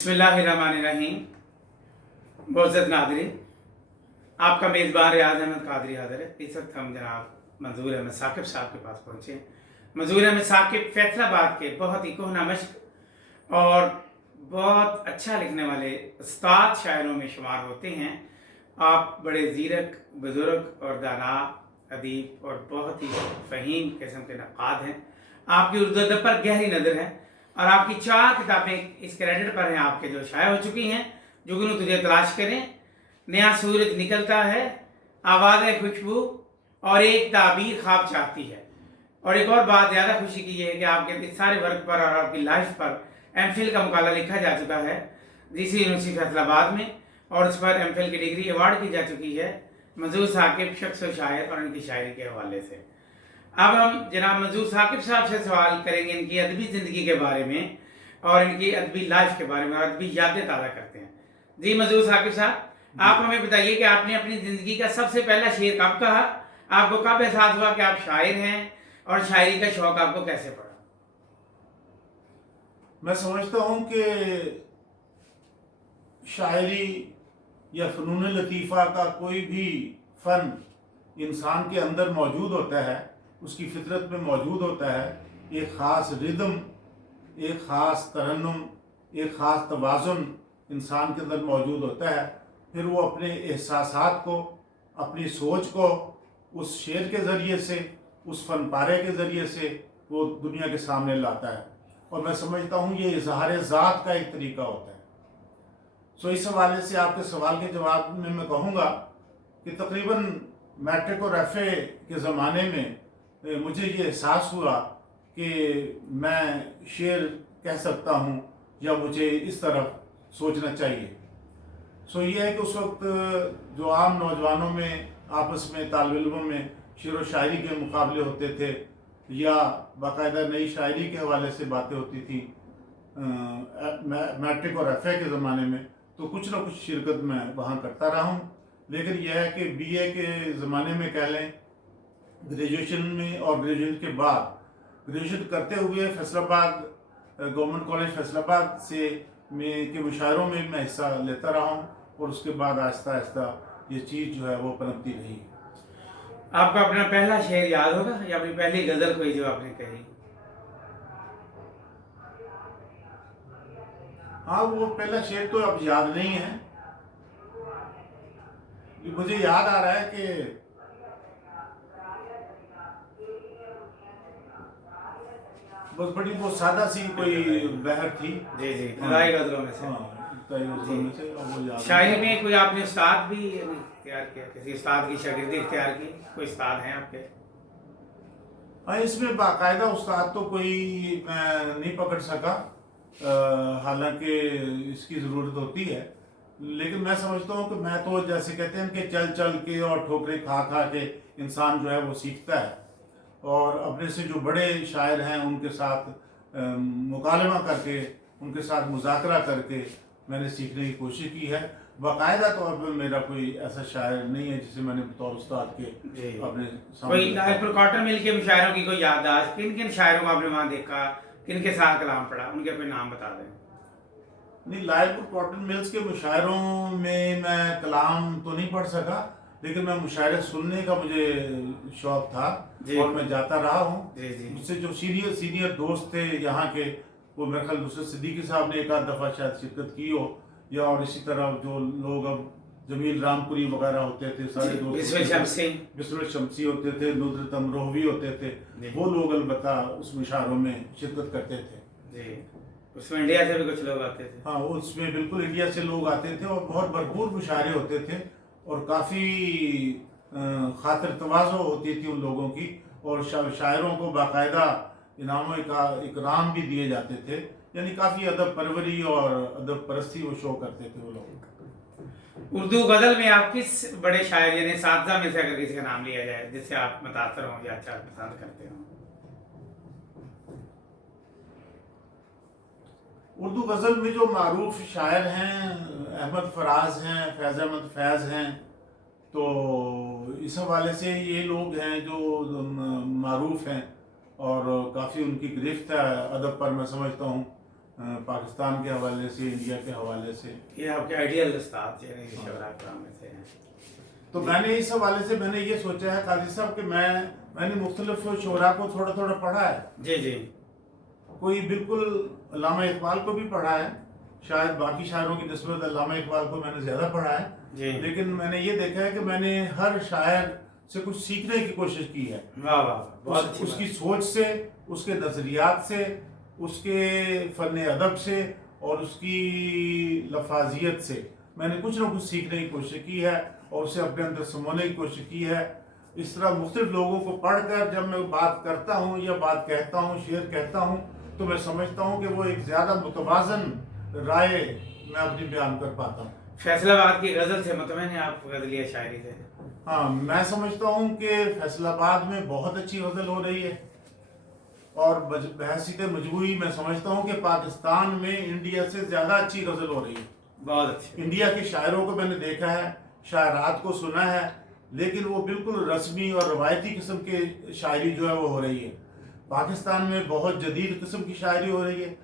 बिस्मिल्लाहिर्रहमानिर्रहीम। बहुत नादरीन, आपका मेज़बान रियाज अहमद कादरी हाज़िर है। इस वक्त हम जनाब मंजूर अहमद साकिब साहब के पास पहुँचे हैं। मंजूर अहमद साकिब फैसलाबाद के बहुत ही कोहना मश्क और बहुत अच्छा लिखने वाले उस्ताद शायरों में शुमार होते हैं। आप बड़े ज़ीरक, बुज़ुर्ग और दाना अदीब और बहुत ही फ़हीम किस्म के नक़ाद हैं। आपकी उर्दू अदब पर गहरी नज़र है और आपकी 4 किताबें इस क्रेडिट पर हैं आपके जो शाये हो चुकी हैं। जुगनू तुझे तलाश करें, नया सूरज निकलता है, आवाज़ खुशबू और एक ताबीर ख्वाब चाहती है। और एक और बात ज़्यादा खुशी की ये है कि आपके इस सारे वर्क पर और आपकी लाइफ पर एमफिल का मुकाला लिखा जा चुका है जीसी यूनिवर्सिटी फैसलाबाद में और इस पर एमफिल की डिग्री अवार्ड की जा चुकी है मंजूर साकिब शख्स व शायर और उनकी शायरी के हवाले से। अब हम जनाब मंजूर साकिब साहब से सवाल करेंगे इनकी अदबी ज़िंदगी के बारे में और इनकी अदबी लाइफ के बारे में और अदबी यादें ताज़ा करते हैं। जी मंजूर साकिब साहब, आप हमें बताइए कि आपने अपनी ज़िंदगी का सबसे पहला शेर कब कहा, आपको कब एहसास हुआ कि आप शायर हैं और शायरी का शौक़ आपको कैसे पड़ा? मैं समझता हूँ कि शायरी या फ़नून लतीफ़ा का कोई भी फ़न इंसान के अंदर मौजूद होता है, उसकी फितरत में मौजूद होता है। एक ख़ास रिदम, एक ख़ास तरन्नुम, एक ख़ास तवाज़ुन इंसान के अंदर मौजूद होता है। फिर वो अपने एहसासात को, अपनी सोच को उस शेर के ज़रिए से, उस फ़न पारे के ज़रिए से वो दुनिया के सामने लाता है और मैं समझता हूँ ये इज़हार ज़ात का एक तरीका होता है। सो इस हवाले से आपके सवाल के जवाब में मैं कहूँगा कि तकरीबन मैट्रिक और एफ़ए के ज़माने में मुझे ये एहसास हुआ कि मैं शेर कह सकता हूँ या मुझे इस तरफ सोचना चाहिए। सो ये है कि उस वक्त जो आम नौजवानों में आपस में तालिब इल्मों में शेर व शायरी के मुकाबले होते थे या बाकायदा नई शायरी के हवाले से बातें होती थी मैट्रिक और एफ़ए के ज़माने में, तो कुछ ना कुछ शिरकत मैं वहाँ करता रहा हूँ। लेकिन यह है कि बीए के ज़माने में कह लें, ग्रेजुएशन में और ग्रेजुएशन के बाद, ग्रेजुएशन करते हुए फैसलाबाद गवर्नमेंट कॉलेज फैसलाबाद से के मुशायरों में मैं हिस्सा लेता रहा हूँ और उसके बाद आहिस्ता आहिस्ता ये चीज़ जो है वो पनपती रही। आपका अपना पहला शेर याद होगा या अपनी पहली गज़ल कोई जो आपने कही? हाँ, वो पहला शेर तो अब याद नहीं है। मुझे याद आ रहा है कि बस बड़ी वो सादा सी कोई बहर थी। जी जी, खुदाई गज़लों में से। हाँ, वो याद शायरी में कोई आपने उस्ताद भी इख्तियार किया, किसी उस्ताद की शागिर्दी इख्तियार की? कोई उस्ताद हैं आपके? हाँ, इसमें बाकायदा उस्ताद तो कोई मैं नहीं पकड़ सका, हालांकि इसकी ज़रूरत होती है। लेकिन मैं समझता हूँ कि मैं तो जैसे कहते हैं कि चल चल के और ठोकरें खा खा के इंसान जो है वो सीखता है और अपने से जो बड़े शायर हैं उनके साथ मुकालमा करके, उनके साथ मुज़ाकरा करके मैंने सीखने की कोशिश की है। बाकायदा तौर पर मेरा कोई ऐसा शायर नहीं है जिसे मैंने बतौर उस्ताद के अपने कोई लायलपुर कॉटन मिल के मुशायरों की कोई याददाश्त, किन किन शायरों को आपने वहाँ देखा, किन के साथ कलाम पढ़ा, उनके कोई नाम बता दें? नहीं, लायलपुर कॉटन मिल्स के मुशायरों में मैं कलाम तो नहीं पढ़ सका, लेकिन मैं मुशायरे सुनने का मुझे शौक़ था और मैं जाता रहा हूँ। मुझसे जो सीनियर दोस्त थे यहाँ के, वो मेरे ख्याल नुसरत सिद्दीकी साहब ने एक आध दफ़ा शायद शिरकत की हो, या और इसी तरह जो लोग अब जमील रामपुरी वगैरह होते थे, सारे दोस्त बिस्मिल शमसी होते थे, नुसरत अमरोहवी होते थे, वो लोग अलबत्ता उस मुशायरों में शिरकत करते थे। उसमें इंडिया से भी कुछ लोग आते थे। हाँ, उसमें बिल्कुल इंडिया से लोग आते थे और बहुत भरपूर मुशायरे होते थे और काफ़ी खातिर तवाज़ो होती थी उन लोगों की और शायरों को बाकायदा इनामों का इकराम भी दिए जाते थे। यानी काफ़ी अदब परवरी और अदब परस्ती वो शो करते थे वो लोग। उर्दू गज़ल में आप किस बड़े शायर यानी सातज़ा में से अगर किसी का नाम लिया जाए जिससे आप मुतासर हों या अच्छा पसंद करते हों? उर्दू गज़ल में जो मारूफ शायर हैं, अहमद फराज हैं, फैज़ अहमद फैज़ हैं, तो इस हवाले से ये लोग हैं जो मारूफ हैं और काफ़ी उनकी गिरफ्त है अदब पर, मैं समझता हूँ। پاکستان کے حوالے سے، انڈیا کے حوالے سے. یہ آپ کے آئیڈیل استاد یعنی شعراء کرام میں سے ہیں. تو میں نے اس حوالے سے میں نے یہ سوچا ہے قاضی صاحب کہ میں نے مختلف شعراء کو تھوڑا تھوڑا پڑھا ہے. جی جی. کوئی بالکل علامہ اقبال کو بھی پڑھا ہے، شاید باقی شاعروں کی نسبت علامہ اقبال کو میں نے زیادہ پڑھا ہے. جی. لیکن میں نے یہ دیکھا ہے کہ میں نے ہر شاعر سے کچھ سیکھنے کی کوشش کی ہے. واہ واہ، بہت اچھی اس بات. کی سوچ سے، اس کے نظریات سے، اس کے فن ادب سے اور اس کی لفاظیت سے میں نے کچھ نہ کچھ سیکھنے کی کوشش کی ہے اور اسے اپنے اندر سمونے کی کوشش کی ہے. اس طرح مختلف لوگوں کو پڑھ کر جب میں بات کرتا ہوں یا بات کہتا ہوں، شعر کہتا ہوں، تو میں سمجھتا ہوں کہ وہ ایک زیادہ متوازن رائے میں اپنی بیان کر پاتا ہوں. فیصل آباد کی غزل سے مطمئن ہیں آپ غزلیہ شاعری سے؟ ہاں، میں سمجھتا ہوں کہ فیصل آباد میں بہت اچھی غزل ہو رہی ہے اور بحیثیت مجموعی میں سمجھتا ہوں کہ پاکستان میں انڈیا سے زیادہ اچھی غزل ہو رہی ہے. بہت اچھی. انڈیا کے شاعروں کو میں نے دیکھا ہے، شاعرات کو سنا ہے، لیکن وہ بالکل رسمی اور روایتی قسم کے شاعری جو ہے وہ ہو رہی ہے. پاکستان میں بہت جدید قسم کی شاعری ہو رہی ہے.